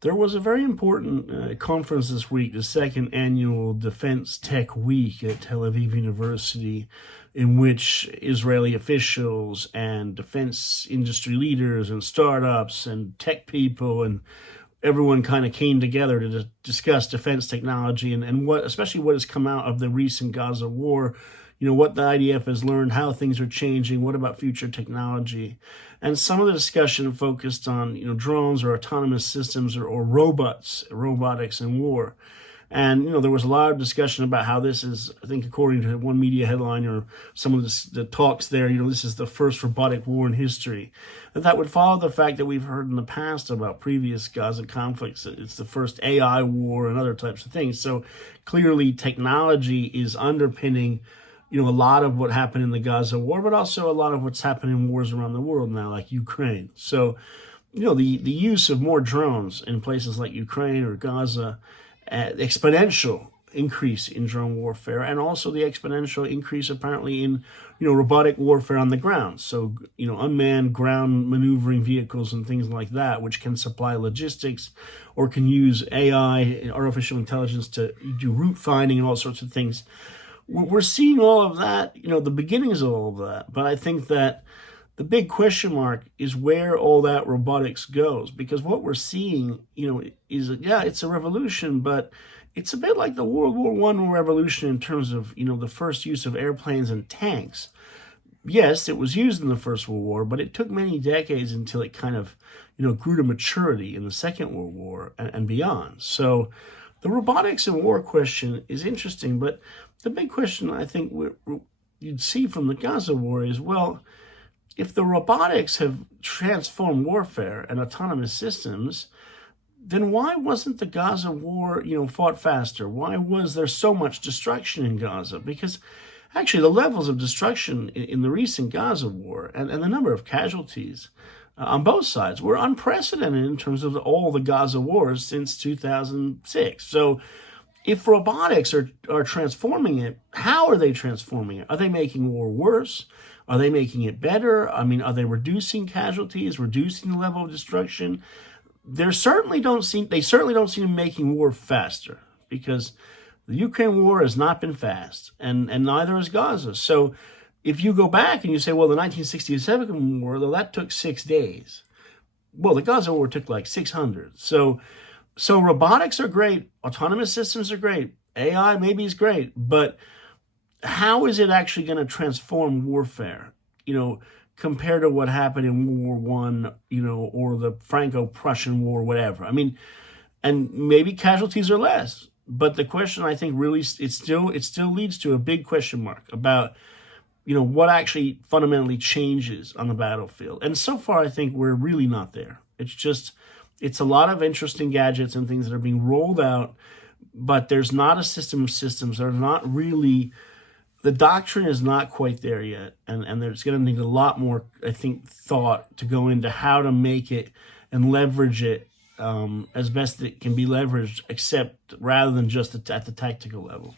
There was a very important conference this week, the second annual Defense Tech Week at Tel Aviv University, in which Israeli officials and defense industry leaders and startups and tech people and everyone kind of came together to discuss defense technology and what, especially what has come out of the recent Gaza war, what the IDF has learned, how things are changing, what about future technology. And some of the discussion focused on, drones or autonomous systems or robotics in war. And, there was a lot of discussion about how this is, I think, according to one media headline or some of the talks there, this is the first robotic war in history. That would follow the fact that we've heard in the past about previous Gaza conflicts. It's the first AI war and other types of things. So clearly technology is underpinning, a lot of what happened in the Gaza war, but also a lot of what's happening in wars around the world now, like Ukraine. So, the use of more drones in places like Ukraine or Gaza, exponential increase in drone warfare, and also the exponential increase apparently in, robotic warfare on the ground. So, unmanned ground maneuvering vehicles and things like that, which can supply logistics or can use AI, artificial intelligence, to do route finding and all sorts of things. We're seeing all of that, the beginnings of all of that. But I think that the big question mark is where all that robotics goes, because what we're seeing, is, it's a revolution, but it's a bit like the World War I revolution in terms of, the first use of airplanes and tanks. Yes, it was used in the First World War, but it took many decades until it kind of, grew to maturity in the Second World War and beyond. So the robotics and war question is interesting, but the big question I think you'd see from the Gaza war is, well, if the robotics have transformed warfare and autonomous systems, then why wasn't the Gaza war, fought faster? Why was there so much destruction in Gaza? Because actually the levels of destruction in the recent Gaza war and the number of casualties on both sides were unprecedented in terms of all the Gaza wars since 2006. So if robotics are transforming it, how are they transforming it? Are they making war worse? Are they making it better? I mean, are they reducing casualties, reducing the level of destruction? They certainly don't seem making war faster, because the Ukraine war has not been fast, and neither has Gaza. So if you go back and you say, well, the 1967 war, though, that took 6 days. Well, the Gaza war took like 600. So robotics are great. Autonomous systems are great. AI maybe is great, but how is it actually going to transform warfare, compared to what happened in World War I, or the Franco-Prussian War, whatever? I mean, and maybe casualties are less, but the question, I think, really, it still leads to a big question mark about, what actually fundamentally changes on the battlefield. And so far, I think we're really not there. It's a lot of interesting gadgets and things that are being rolled out, but there's not a system of systems. There's not really, the doctrine is not quite there yet. And there's going to need a lot more, I think, thought to go into how to make it and leverage it as best it can be leveraged, except rather than just at the tactical level.